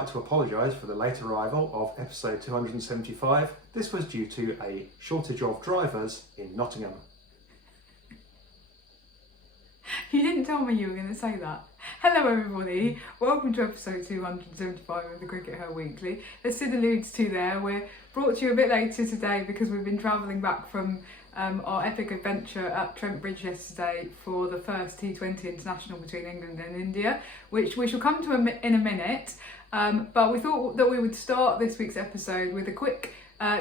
like to apologise for the late arrival of episode 275. This was due to a shortage of drivers in Nottingham. You didn't tell me you were going to say that. Hello everybody, welcome to episode 275 of the CRICKETher Weekly. As Sid alludes to there, we're brought to you a bit later today because we've been travelling back from our epic adventure at Trent Bridge yesterday for the first T20 international between England and India, which we shall come to in a minute. But we thought that we would start this week's episode with a quick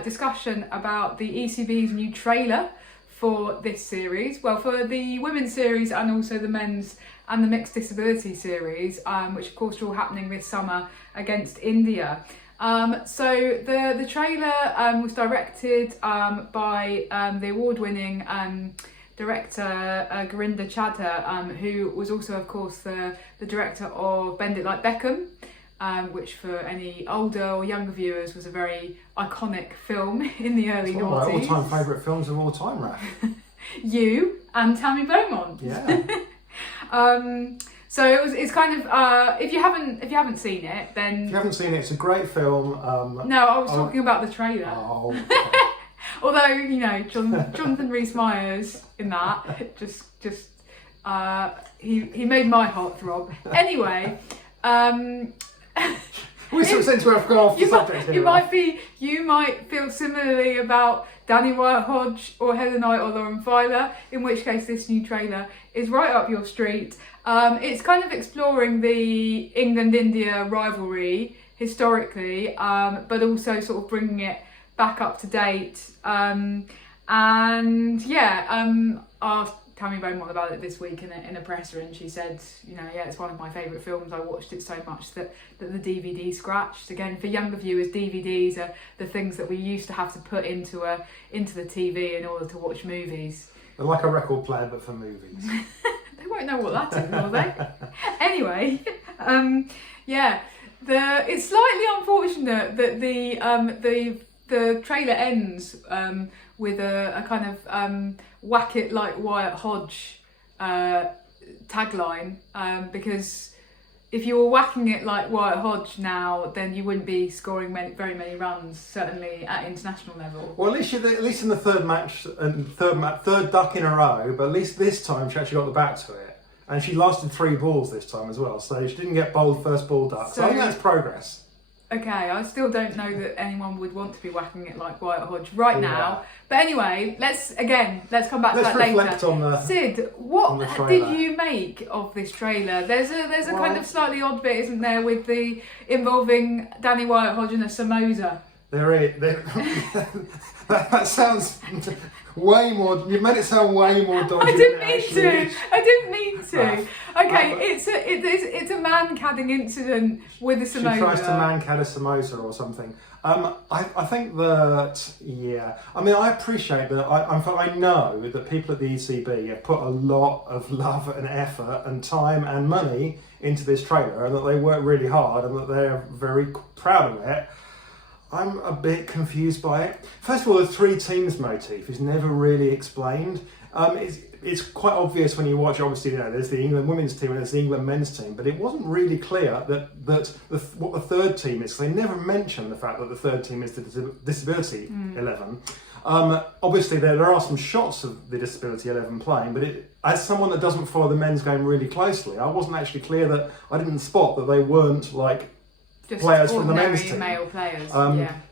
discussion about the ECB's new trailer for this series. Well, for the women's series and also the men's and the mixed disability series, which of course are all happening this summer against India. So the trailer was directed by the award-winning director Gurinder Chadha, who was also of course the director of Bend It Like Beckham, which for any older or younger viewers was a very iconic film in the early noughties. One of my all-time favourite films of all time, Raph. You and Tammy Beaumont. Yeah. So it's kind of if you haven't seen it, then If you haven't seen it, it's a great film. No, I was talking about the trailer. Oh, Although, you know, Jonathan Rhys-Meyers in that just he made my heart throb. Anyway, we seem to have gone off the subject here. You might feel similarly about Danny Wyatt, Hodge, or Heather Knight, or Lauren Filer, in which case this new trailer is right up your street. It's kind of exploring the England-India rivalry historically, but also sort of bringing it back up to date. I asked Tammy Beaumont about it this week in a presser, and she said, you know, yeah, it's one of my favourite films. I watched it so much that the DVD scratched. Again, for younger viewers, DVDs are the things that we used to have to put into the TV in order to watch movies. They're like a record player, but for movies. They won't know what that is, will they? Anyway, it's slightly unfortunate that the trailer ends with a kind of whack it like Wyatt Hodge tagline, because if you were whacking it like Wyatt Hodge now, then you wouldn't be scoring very many runs, certainly at international level. Well, at least in the third match and third duck in a row, but at least this time she actually got the bat to it, and she lasted 3 balls this time as well, so she didn't get bowled first ball duck. So I think that's progress. Okay, I still don't know that anyone would want to be whacking it like Wyatt Hodge right now. But anyway, let's come back to that later. Let's reflect on the Sid, what did you make of this trailer? There's a kind of slightly odd bit, isn't there, with the involving Danny Wyatt Hodge and a samosa. There is. That sounds way more. You made it sound way more dodgy. I didn't mean to. Okay, it's a man-cadding incident with a samosa. She tries to man-cad a samosa or something. I think that, yeah. I mean, I appreciate that. I know that people at the ECB have put a lot of love and effort and time and money into this trailer, and that they work really hard, and that they're very proud of it. I'm a bit confused by it. First of all, the 3 teams motif is never really explained. It's quite obvious when you watch, obviously, you know, there's the England women's team and there's the England men's team, but it wasn't really clear what the third team is. They never mention the fact that the third team is the disability 11. Obviously, there are some shots of the disability 11 playing, but as someone that doesn't follow the men's game really closely, I wasn't actually clear that I didn't spot that they weren't like just players from the men's team. Male players,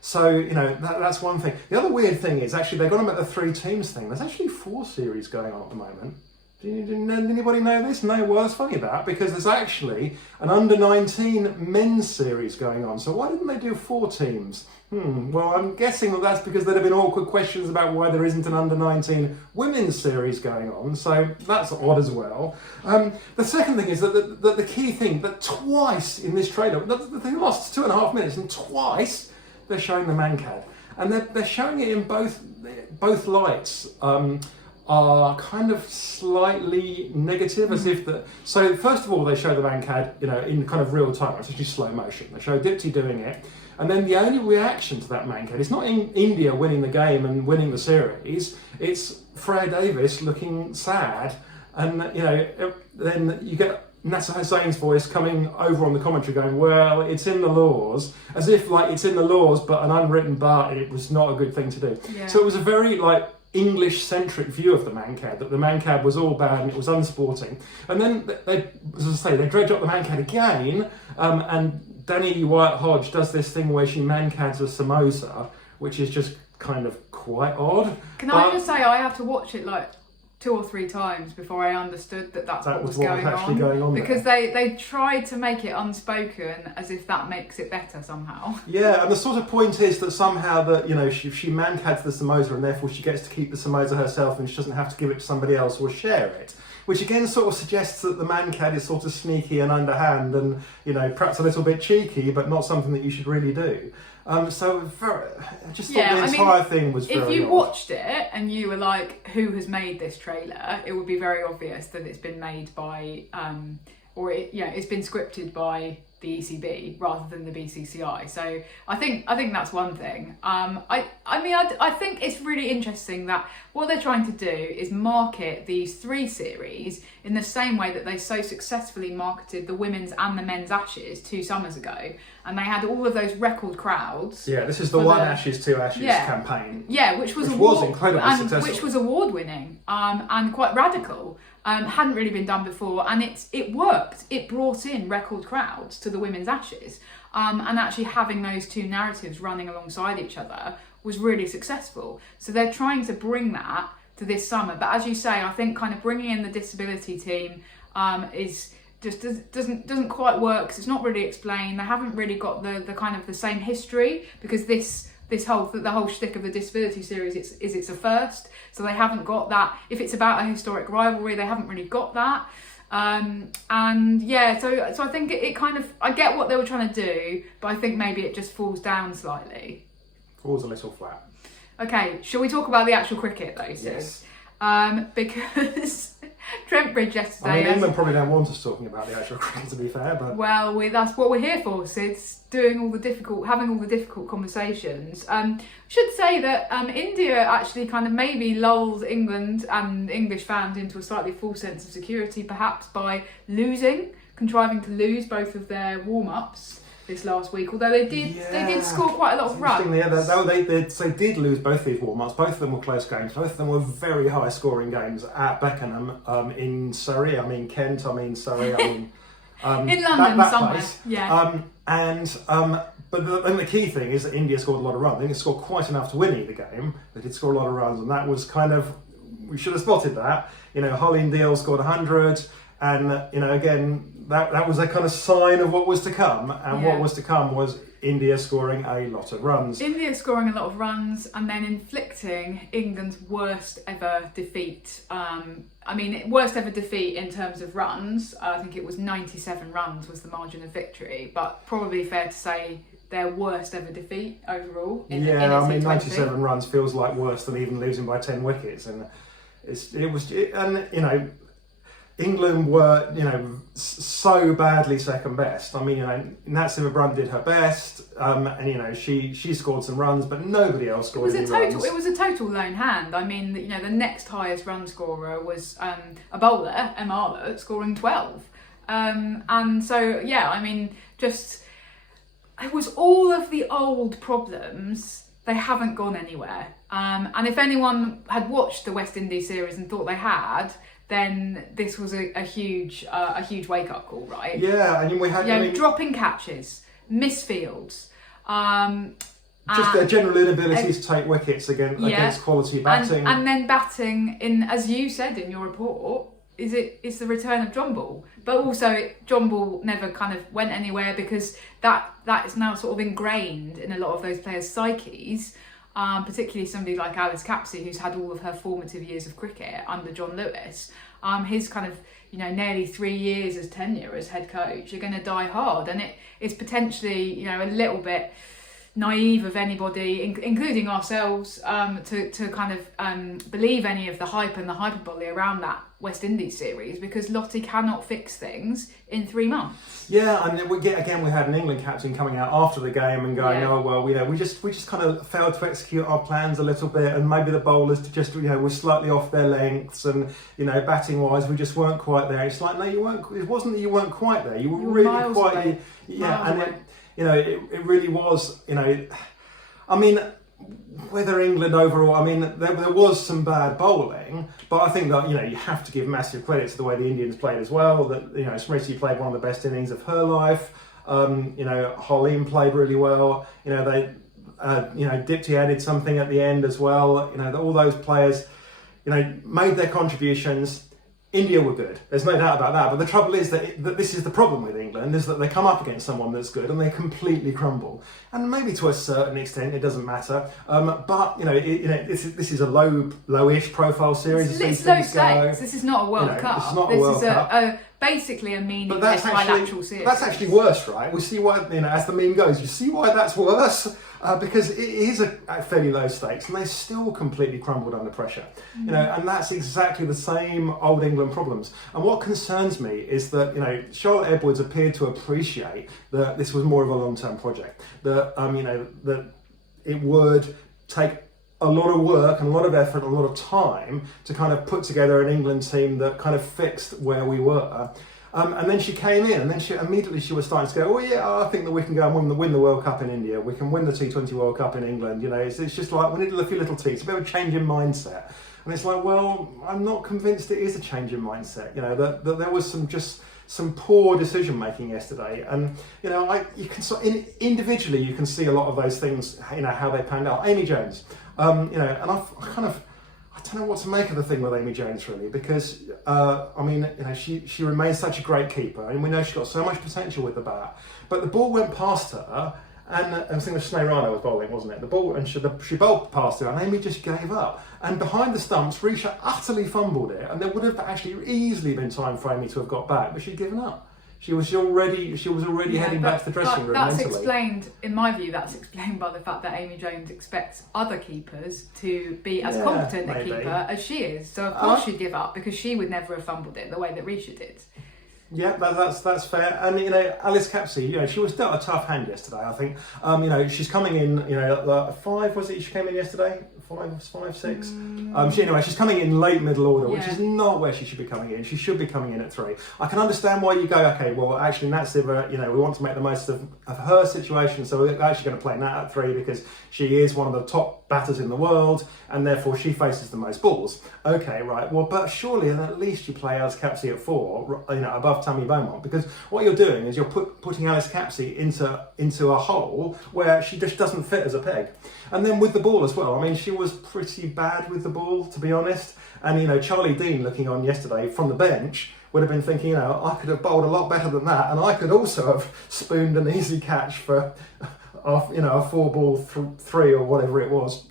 So, you know, that's one thing. The other weird thing is actually they've got them at the 3 teams thing. There's actually 4 series going on at the moment. Did anybody know this? No, well, it's funny that, because there's actually an under-19 men's series going on. So why didn't they do 4 teams? Well, I'm guessing that's because there have been awkward questions about why there isn't an under-19 women's series going on. So that's odd as well. The second thing is that the key thing, that twice in this trailer, the thing lasts 2.5 minutes, and twice they're showing the man-cad. And they're showing it in both lights. Are kind of slightly negative, as if that. So first of all, they show the man-cad, you know, in kind of real time. It's actually slow motion. They show Dipti doing it, and then the only reaction to that man-cad is not in India winning the game and winning the series. It's Freya Davis looking sad, and you know, then you get Nessa Hussain's voice coming over on the commentary going, well, it's in the laws, as if like it's in the laws, but an unwritten but it was not a good thing to do. Yeah. So it was a very like English-centric view of the mancad, that the mancad was all bad and it was unsporting. And then they, as I say, they dredge up the mancad again, and Danny Wyatt Hodge does this thing where she mancads a samosa, which is just kind of quite odd. Can I just say, I have to watch it like 2 or 3 times before I understood that what was going on. Because they tried to make it unspoken as if that makes it better somehow. Yeah, and the sort of point is that somehow that, you know, she mancads the samosa and therefore she gets to keep the samosa herself and she doesn't have to give it to somebody else or share it. Which again sort of suggests that the mancad is sort of sneaky and underhand and, you know, perhaps a little bit cheeky, but not something that you should really do. I just thought the entire thing was very odd. If you watched it and you were like, who has made this trailer, it would be very obvious that it's been made by, it's been scripted by the ECB rather than the BCCI. So I think that's one thing. I think it's really interesting that what they're trying to do is market these 3 series in the same way that they so successfully marketed the women's and the men's Ashes 2 summers ago, and they had all of those record crowds. Yeah, this is the 1 Ashes, 2 Ashes campaign. Yeah, which was incredibly successful, which was award winning and quite radical. Hadn't really been done before, and it worked. It brought in record crowds to the women's Ashes, and actually having those 2 narratives running alongside each other was really successful. So they're trying to bring that to this summer. But as you say, I think kind of bringing in the disability team is just doesn't quite work, because it's not really explained. They haven't really got the kind of the same history, because the whole shtick of the disability series it's a first, so they haven't got that. If it's about a historic rivalry, they haven't really got that. So I think it kind of, I get what they were trying to do, but I think maybe it just falls down slightly. Falls a little flat. Okay, shall we talk about the actual cricket though, Sid? Yes. Because Trent Bridge yesterday. I mean, England probably don't want us talking about the actual cricket, to be fair, but well, that's what we're here for, Sid. Having all the difficult conversations. Should say that India actually kind of maybe lulled England and English fans into a slightly false sense of security, perhaps by contriving to lose both of their warm-ups this last week, although they did score quite a lot of runs. They did lose both these warm-ups. Both of them were close games. Both of them were very high-scoring games at Beckenham, in Surrey. I mean Kent. I mean Surrey. I mean in London that somewhere. Place. Yeah. But then the key thing is that India scored a lot of runs. They didn't score quite enough to win either game. They did score a lot of runs, and that was kind of, we should have spotted that. You know, Holly Deal scored 100. And, you know, again, that was a kind of sign of what was to come. And what was to come was India scoring a lot of runs. India scoring a lot of runs and then inflicting England's worst ever defeat. Worst ever defeat in terms of runs. I think it was 97 runs was the margin of victory. But probably fair to say their worst ever defeat overall. In 97 runs feels like worse than even losing by 10 wickets. And England were, so badly second best. I mean, Natsima Brunt did her best, and she scored some runs, but nobody else scored any runs. It was a total lone hand. I mean, the next highest run scorer was a bowler, Emala, scoring 12. It was all of the old problems. They haven't gone anywhere. And if anyone had watched the West Indies series and thought they had, then this was a huge wake-up call, right? Yeah, and we had dropping catches, misfields, just their general inability to take wickets against quality batting, and then batting in, as you said in your report, it's the return of JonBall, but also JonBall never kind of went anywhere, because that is now sort of ingrained in a lot of those players' psyches. Particularly somebody like Alice Capsey, who's had all of her formative years of cricket under John Lewis. His kind of, nearly 3 years as tenure as head coach are going to die hard, and it's potentially, a little bit naive of anybody, including ourselves, to kind of believe any of the hype and the hyperbole around that West Indies series, because Lottie cannot fix things in 3 months. Yeah, and we had an England captain coming out after the game and going, Yeah. oh well, we just kind of failed to execute our plans a little bit, and maybe the bowlers just were slightly off their lengths, and batting wise we just weren't quite there. It's like, no, you weren't. It wasn't that you weren't quite there. You were really miles quite. away. It really was. I mean, whether England overall, I mean, there was some bad bowling, but I think that, you have to give massive credit to the way the Indians played as well. That, Smriti played one of the best innings of her life. Harleen played really well. Dipti added something at the end as well. All those players, made their contributions. India were good. There's no doubt about that. But the trouble is that this is the problem with England, is that they come up against someone that's good and they completely crumble. And maybe to a certain extent it doesn't matter. But this is a lowish profile series. It's low stakes. This is not a World Cup. This is not a World Cup. Basically a meaningless bilateral series. That's actually worse, right? We see why, as the meme goes, you see why that's worse? Because it is a fairly low stakes, and they still completely crumbled under pressure. And that's exactly the same old England problems. And what concerns me is that, Charlotte Edwards appeared to appreciate that this was more of a long-term project. That, that it would take a lot of work and a lot of effort and a lot of time to kind of put together an England team that kind of fixed where we were. And then she came in, and then she was starting to go, oh yeah, I think that we can go and win the World Cup in India. We can win the T20 World Cup in England. It's just like, we need a few little tweaks, a bit of a change in mindset. And it's like, well, I'm not convinced it is a change in mindset. That there was some poor decision making yesterday, and individually you can see a lot of those things. How they panned out. Amy Jones, and I don't know what to make of the thing with Amy Jones, really, because she remains such a great keeper, and we know she's got so much potential with the bat. But the ball went past her, and I think it was Sneh Rana was bowling, wasn't it? The ball, and she bowled past her, and Amy just gave up. And behind the stumps, Risha utterly fumbled it, and there would have actually easily been time for Amy to have got back, but she'd given up. She was already heading back to the dressing room that's mentally. Explained, in my view, that's explained by the fact that Amy Jones expects other keepers to be as competent a keeper as she is. So of course she'd give up, because she would never have fumbled it the way that Risha did. Yeah, that's fair. And Alice Capsey, she was dealt a tough hand yesterday, I think. She's coming in, 5, was it? She came in yesterday? 5, 6. She's coming in late middle order, which is not where she should be coming in. She should be coming in at 3. I can understand why you go, okay, well, actually, Nat Siver, we want to make the most of her situation, so we're actually going to play Nat at 3 because she is one of the top batters in the world, and therefore she faces the most balls. Okay, right. Well, but surely at least you play Alice Capsey at 4, above Tammy Beaumont, because what you're doing is you're putting Alice Capsey into a hole where she just doesn't fit as a peg. And then with the ball as well, I mean, she was pretty bad with the ball, to be honest. And Charlie Dean, looking on yesterday from the bench, would have been thinking, I could have bowled a lot better than that, and I could also have spooned an easy catch for a 4-ball 3 or whatever it was.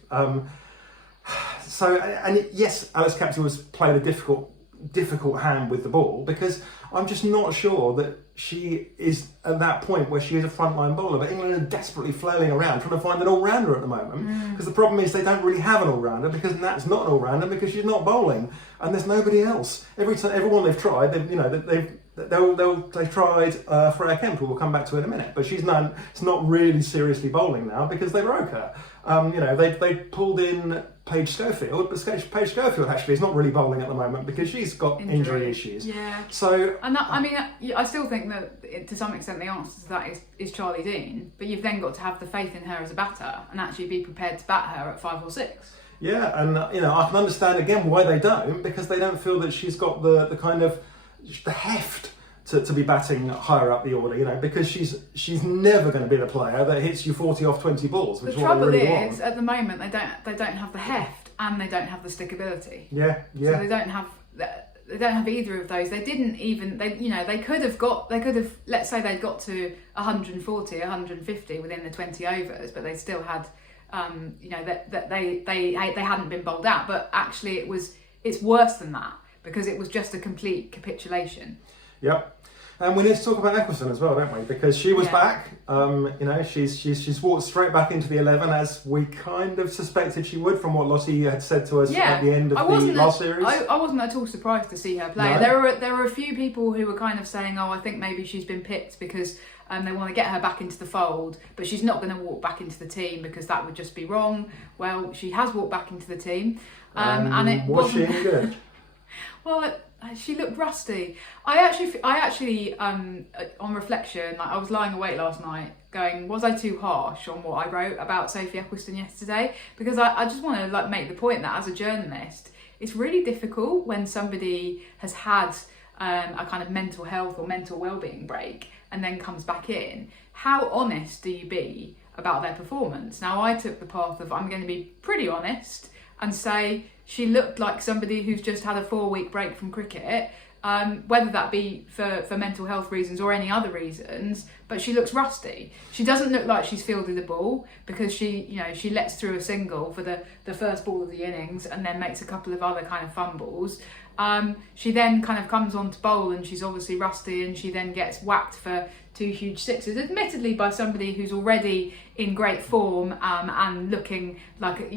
Yes, Alice Capsey was played a difficult hand with the ball, because I'm just not sure that she is at that point where she is a frontline bowler. But England are desperately flailing around trying to find an all-rounder at the moment, because the problem is they don't really have an all-rounder, because Nat's not an all-rounder because she's not bowling, and there's nobody else. Everyone they've tried, they've tried Freya Kemp, who we'll come back to in a minute, but she's not really seriously bowling now because they broke her. They pulled in Paige Schofield, but Paige Schofield actually is not really bowling at the moment because she's got injury issues. Yeah. So, and I still think that to some extent the answer to that is Charlie Dean, but you've then got to have the faith in her as a batter and actually be prepared to bat her at 5 or 6. Yeah, and I can understand again why they don't, because they don't feel that she's got the kind of the heft to be batting higher up the order, because she's never going to be the player that hits you 40 off 20 balls, which the is what trouble they really is, want. at the moment, they don't have the heft and they don't have the stickability. Yeah. So they don't have either of those. They didn't even they could have let's say they'd got to 140, 150 within the 20 overs, but they still had that they hadn't been bowled out. But actually it's worse than that, because it was just a complete capitulation. Yep. And we need to talk about Eccleston as well, don't we? Because she was Yeah. back. She's walked straight back into the 11 as we kind of suspected she would from what Lottie had said to us at the end of the last series. I wasn't at all surprised to see her play. No. There were a few people who were kind of saying, "Oh, I think maybe she's been picked because they want to get her back into the fold, but she's not going to walk back into the team because that would just be wrong." Well, she has walked back into the team, and it was she any good? Well, she looked rusty. I actually, on reflection, like I was lying awake last night, going, was I too harsh on what I wrote about Sophie Eccleston yesterday? Because I just want to like make the point that as a journalist, it's really difficult when somebody has had a kind of mental health or mental well-being break and then comes back in. How honest do you be about their performance? Now, I took the path of I'm going to be pretty honest and say she looked like somebody who's just had a 4-week break from cricket, whether that be for mental health reasons or any other reasons, but she looks rusty. She doesn't look like she's fielded the ball because she lets through a single for the first ball of the innings and then makes a couple of other kind of fumbles. She then kind of comes on to bowl and she's obviously rusty, and she then gets whacked for 2 huge sixes, admittedly by somebody who's already in great form and looking like,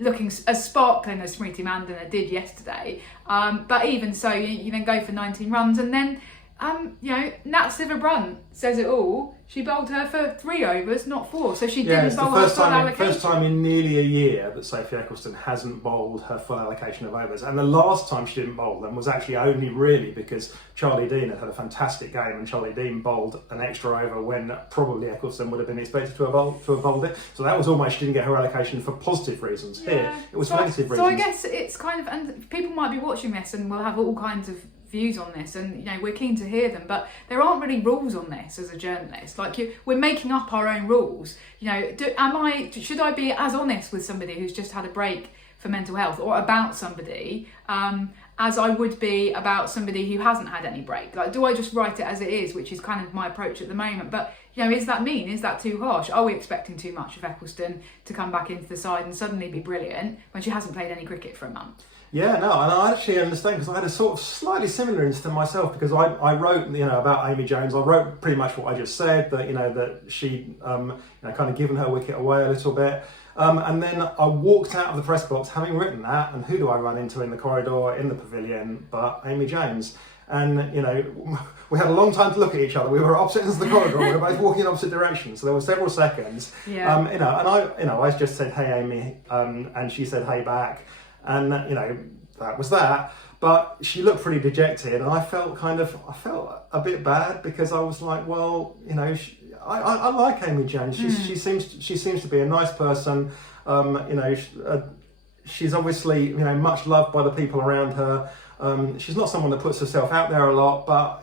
looking as sparkling as Smriti Mandhana did yesterday. But even so, you then go for 19 runs, and then Nat Sciver-Brunt says it all. She bowled her for 3 overs, not 4, so she didn't bowl her full allocation. First time in nearly a year that Sophie Eccleston hasn't bowled her full allocation of overs, and the last time she didn't bowl them was actually only really because Charlie Dean had a fantastic game, and Charlie Dean bowled an extra over when probably Eccleston would have been expected to have bowled it. So that was almost, she didn't get her allocation for positive reasons. Here it was for negative reasons. So I guess it's kind of, and people might be watching this and will have all kinds of views on this, and we're keen to hear them, but there aren't really rules on this as a journalist. Like we're making up our own rules. Should I be as honest with somebody who's just had a break for mental health, or about somebody as I would be about somebody who hasn't had any break? Like, do I just write it as it is, which is kind of my approach at the moment? But is that mean? Is that too harsh? Are we expecting too much of Eccleston to come back into the side and suddenly be brilliant when she hasn't played any cricket for a month? Yeah, no, and I actually understand, because I had a sort of slightly similar incident myself, because I wrote, about Amy Jones. I wrote pretty much what I just said, that, that she, kind of given her wicket away a little bit. And then I walked out of the press box having written that, and who do I run into in the corridor, in the pavilion, but Amy Jones. And, we had a long time to look at each other. We were opposite ends of the corridor. We were both walking in opposite directions. So there were several seconds. Yeah. And I just said, "Hey, Amy," and she said, "Hey," back. And, that was that. But she looked pretty dejected, and I felt a bit bad, because I was like, well, I like Amy Jones. She seems to be a nice person. She's obviously, much loved by the people around her. She's not someone that puts herself out there a lot, but,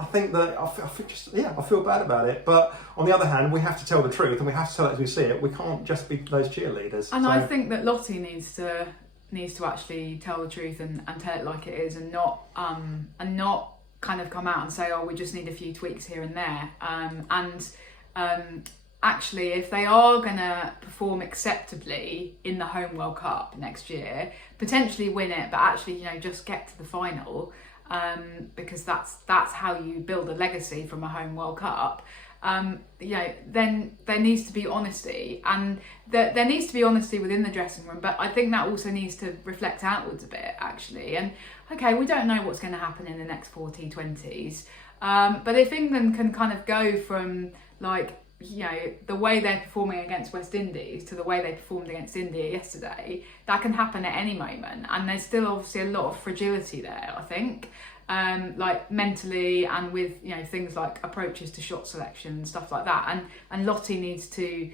I think that I feel bad about it. But on the other hand, we have to tell the truth, and we have to tell it as we see it. We can't just be those cheerleaders. And I think that Lottie needs to actually tell the truth and tell it like it is, and not kind of come out and say, oh, we just need a few tweaks here and there. Actually, if they are going to perform acceptably in the Home World Cup next year, potentially win it, but actually, just get to the final. Because that's how you build a legacy from a Home World Cup. Then there needs to be honesty, and there needs to be honesty within the dressing room. But I think that also needs to reflect outwards a bit, actually. And okay, we don't know what's going to happen in the next 4 T20s, but if England can kind of go from the way they're performing against West Indies to the way they performed against India yesterday, that can happen at any moment. And there's still obviously a lot of fragility there, I think, mentally, and with things like approaches to shot selection and stuff like that. And Lottie needs to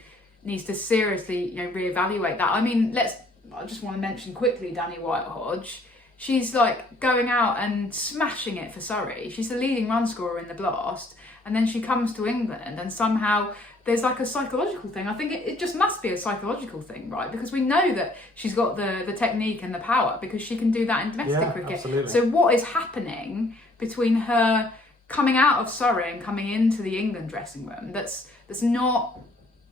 seriously reevaluate that. I mean, I just want to mention quickly Danny Wyatt Hodge. She's going out and smashing it for Surrey. She's the leading run scorer in the Blast. And then she comes to England, and somehow there's a psychological thing. I think it just must be a psychological thing, right? Because we know that she's got the technique and the power, because she can do that in domestic cricket. Absolutely. So what is happening between her coming out of Surrey and coming into the England dressing room that's not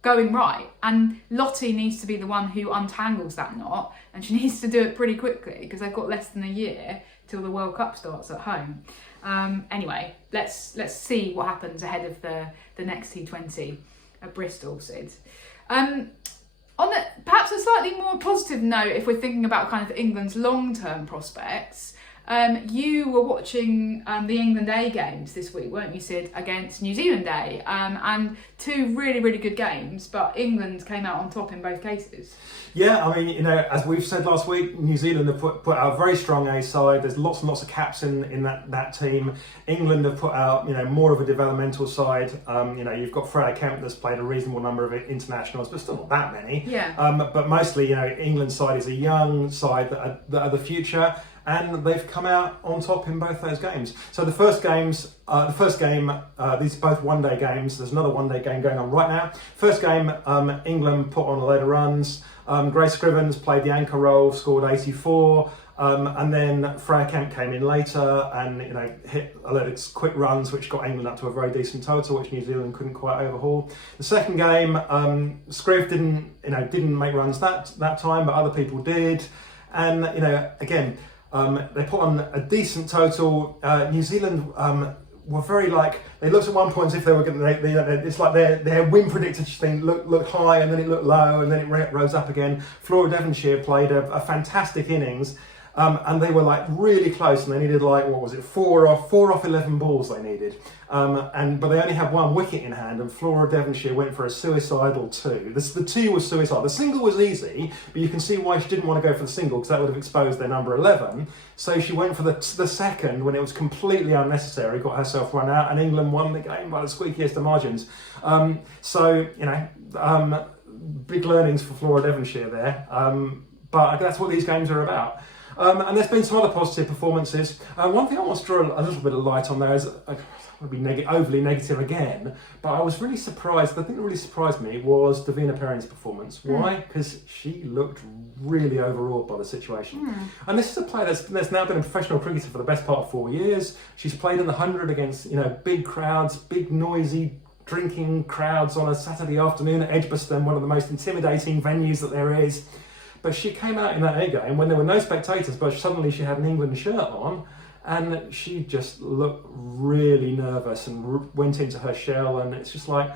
going right, and Lottie needs to be the one who untangles that knot, and she needs to do it pretty quickly because they've got less than a year till the World Cup starts at home. Anyway, let's see what happens ahead of the next T20 at Bristol, Sid. On perhaps a slightly more positive note, if we're thinking about kind of England's long-term prospects, you were watching the England A games this week, weren't you, Sid, against New Zealand A, and two really, really good games, but England came out on top in both cases. Yeah, I mean, as we've said last week, New Zealand have put out a very strong A side. There's lots and lots of caps in that team. England have put out, more of a developmental side. You've got Freya Kemp that's played a reasonable number of internationals, but still not that many. Yeah. But mostly, England's side is a young side that are the future. And they've come out on top in both those games. So the first game, these are both one-day games. There's another one-day game going on right now. First game, England put on a load of runs. Grace Scrivens played the anchor role, scored 84. And then Freya Kemp came in later and hit a load of quick runs, which got England up to a very decent total, which New Zealand couldn't quite overhaul. The second game, Scriv didn't make runs that time, but other people did. And again, they put on a decent total. New Zealand were very they looked at one point as if they were going to, it's like their win predictor thing looked high and then it looked low and then it rose up again. Flora Devonshire played a fantastic innings. And they were really close, and they needed four off 11 balls they needed, but they only had one wicket in hand, and Flora Devonshire went for a suicidal two. The two was suicidal. The single was easy, but you can see why she didn't want to go for the single because that would have exposed their number 11. So she went for the second when it was completely unnecessary, got herself run out, and England won the game by the squeakiest of margins. Big learnings for Flora Devonshire there, but that's what these games are about. And there's been some other positive performances. One thing I want to draw a little bit of light on there is, I would be overly negative again, but I was really surprised. The thing that really surprised me was Davina Perrin's performance. Why? Because she looked really overawed by the situation. And this is a player that's now been a professional cricketer for the best part of 4 years. She's played in the 100 against big crowds, big noisy drinking crowds on a Saturday afternoon at Edgbaston, one of the most intimidating venues that there is. But she came out in that A game when there were no spectators, but suddenly she had an England shirt on, and she just looked really nervous and went into her shell. And it's just I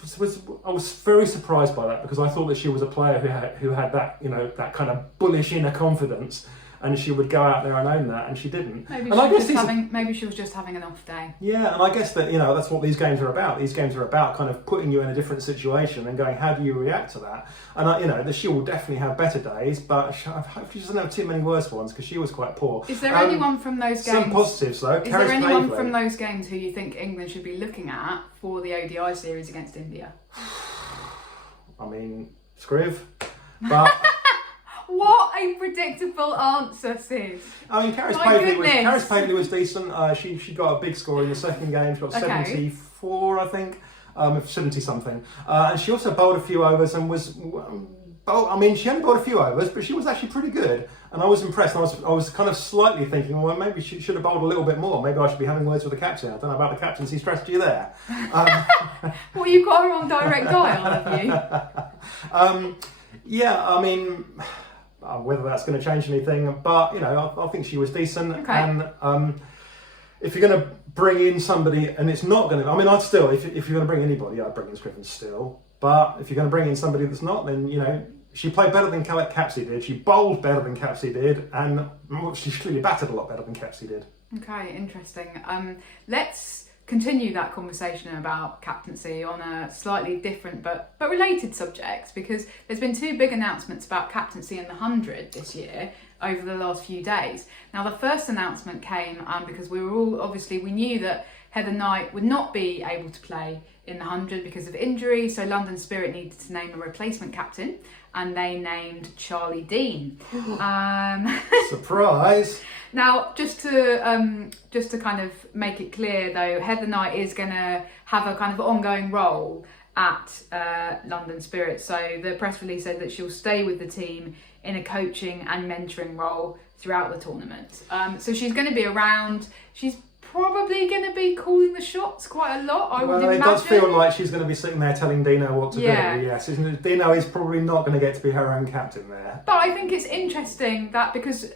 was very surprised by that because I thought that she was a player who had that that kind of bullish inner confidence. And she would go out there and own that, and she didn't. Maybe she was just having an off day. Yeah, and I guess that that's what these games are about. These games are about kind of putting you in a different situation and going, how do you react to that? And that she will definitely have better days, but I hope she doesn't have too many worse ones because she was quite poor. Is there anyone from those games? Some positives though. Is there anyone from those games who you think England should be looking at for the ODI series against India? I mean, Scriv, but. What a predictable answer, Sid. I mean, Charis Pavely was decent. She got a big score in the second game. She got 74, I think, 70 something. And she also bowled a few overs and was. She only bowled a few overs, but she was actually pretty good. And I was impressed. I was kind of slightly thinking, well, maybe she should have bowled a little bit more. Maybe I should be having words with the captain. I don't know about the captaincy strategy there. Well, you've got her on direct dial, have you? Yeah, I mean. Whether that's going to change anything, but I think she was decent. Okay. And if you're going to bring in somebody, and it's not going to, I'd still, if you're going to bring anybody, I'd bring in Scrivens still. But if you're going to bring in somebody that's not, then she played better than Capsey did. She bowled better than Capsey did, and she clearly batted a lot better than Capsey did. Okay, interesting. Let's continue that conversation about captaincy on a slightly different but related subject, because there's been two big announcements about captaincy in the 100 this year over the last few days. Now, the first announcement came because we knew that Heather Knight would not be able to play in the 100 because of injury, so London Spirit needed to name a replacement captain, and they named Charlie Dean. Surprise! Now, just to kind of make it clear, though, Heather Knight is going to have a kind of ongoing role at London Spirit. So the press release said that she'll stay with the team in a coaching and mentoring role throughout the tournament. So she's going to be around. She's probably going to be calling the shots quite a lot, I would imagine. It does feel like she's going to be sitting there telling Dino what to do. Yes, Dino is probably not going to get to be her own captain there. But I think it's interesting that because,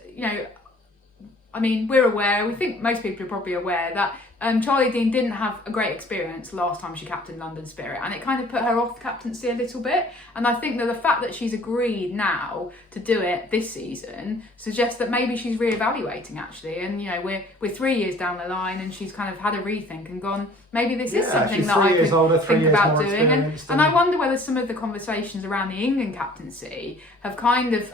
I mean, we're aware, we think most people are probably aware that Charlie Dean didn't have a great experience last time she captained London Spirit, and it kind of put her off captaincy a little bit. And I think that the fact that she's agreed now to do it this season suggests that maybe she's reevaluating actually. And we're 3 years down the line, and she's kind of had a rethink and gone, maybe this is something that I could think about doing. And I wonder whether some of the conversations around the England captaincy have kind of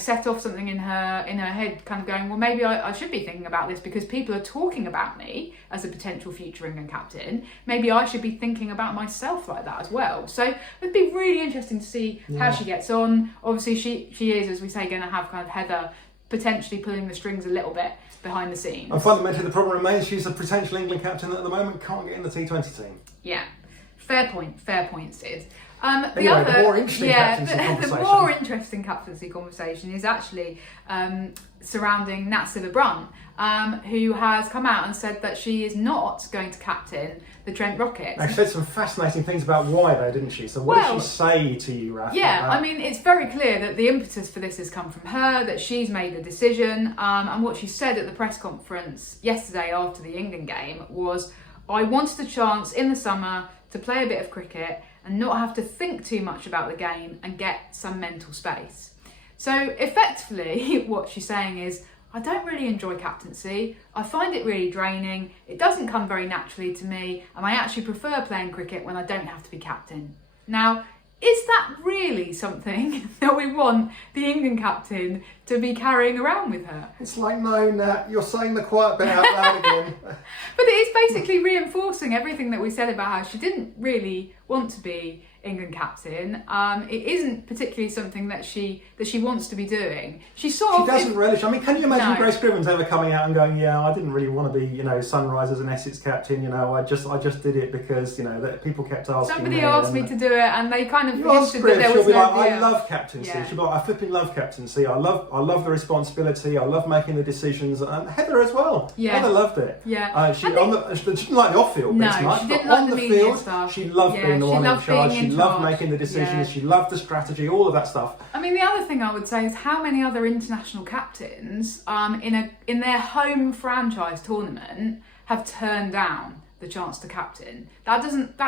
set off something in her head, kind of going, well, maybe I should be thinking about this because people are talking about me as a potential future England captain. Maybe I should be thinking about myself like that as well. So it'd be really interesting to see how she gets on. Obviously, she is, as we say, going to have kind of Heather potentially pulling the strings a little bit behind the scenes. And fundamentally, the problem remains she's a potential England captain that at the moment can't get in the T20 team. Yeah, fair point, Sid. The more interesting captaincy conversation is actually surrounding Nat Silver-Brunt, who has come out and said that she is not going to captain the Trent Rockets. Now, she said some fascinating things about why, though, didn't she? So what did she say to you, Raph? Yeah, I mean, it's very clear that the impetus for this has come from her, that she's made the decision, and what she said at the press conference yesterday after the England game was, I wanted a chance in the summer to play a bit of cricket and not have to think too much about the game and get some mental space. So effectively, what she's saying is, I don't really enjoy captaincy. I find it really draining. It doesn't come very naturally to me, and I actually prefer playing cricket when I don't have to be captain. Now, is that really something that we want the England captain to be carrying around with her? It's like, no, Nat, you're saying the quiet bit out loud again. But it is basically reinforcing everything that we said about how she didn't really want to be England captain. It isn't particularly something that she wants to be doing. She doesn't relish. I mean, can you imagine Grace Scrivens ever coming out and going, "Yeah, I didn't really want to be, Sunrisers and Essex captain. I just did it because that people kept asking." Somebody asked me to do it, and they kind of hinted that there was no like, "I love captaincy." Yeah. She'll be like, "I flipping love captaincy. I love the responsibility. I love making the decisions." And Heather as well. Yeah. Heather loved it. Yeah. She didn't like the off-field bits much, she didn't but like on the field, stuff. she loved being the one in charge. She loved making the decisions. She loved the strategy. All of that stuff. I mean, the other thing I would say is how many other international captains in their home franchise tournament have turned down the chance to captain. That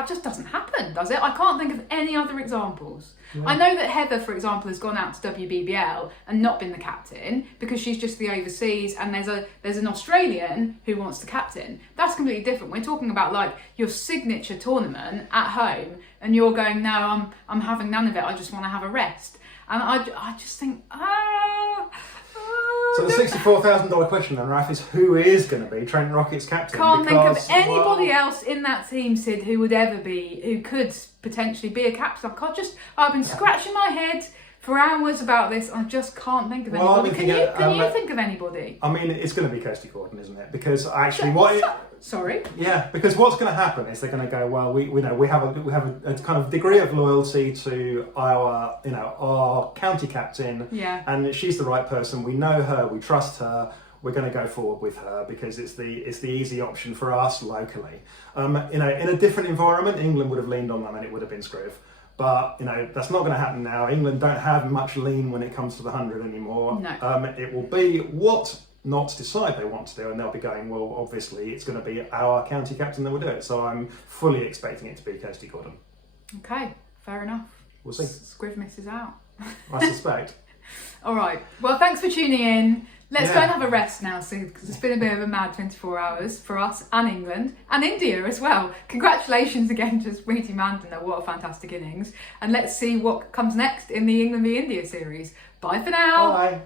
just doesn't happen, does it? I can't think of any other examples. Yeah. I know that Heather, for example, has gone out to WBBL and not been the captain because she's just the overseas, and there's an Australian who wants to captain. That's completely different. We're talking about like your signature tournament at home, and you're going, no, I'm having none of it. I just want to have a rest. And I just think, So the $64,000 question then, Raph, is who is going to be Trent Rockets captain? Can't think of anybody else in that team, Sid, who could potentially be a captain. I've been scratching my head for hours about this. I just can't think of anybody. Can you think of anybody? I mean, it's going to be Kirsty Gordon, isn't it? Because actually, Sorry. Yeah, because what's going to happen is they're going to go, well, we have a kind of degree of loyalty to our county captain, and she's the right person. We know her, we trust her. We're going to go forward with her because it's the easy option for us locally. In a different environment, England would have leaned on them and it would have been Scriv. But that's not going to happen now. England don't have much lean when it comes to the 100 anymore. No. It will be what not decide they want to do, and they'll be going, well, obviously it's going to be our county captain that will do it. So I'm fully expecting it to be Kirsty Gordon. Okay, fair enough. We'll see. Scriv misses out. I suspect. All right. Well, thanks for tuning in. Let's go and have a rest now, Sue, because it's been a bit of a mad 24 hours for us and England and India as well. Congratulations again to Smriti Mandhana. What a fantastic innings. And let's see what comes next in the England v India series. Bye for now. Bye.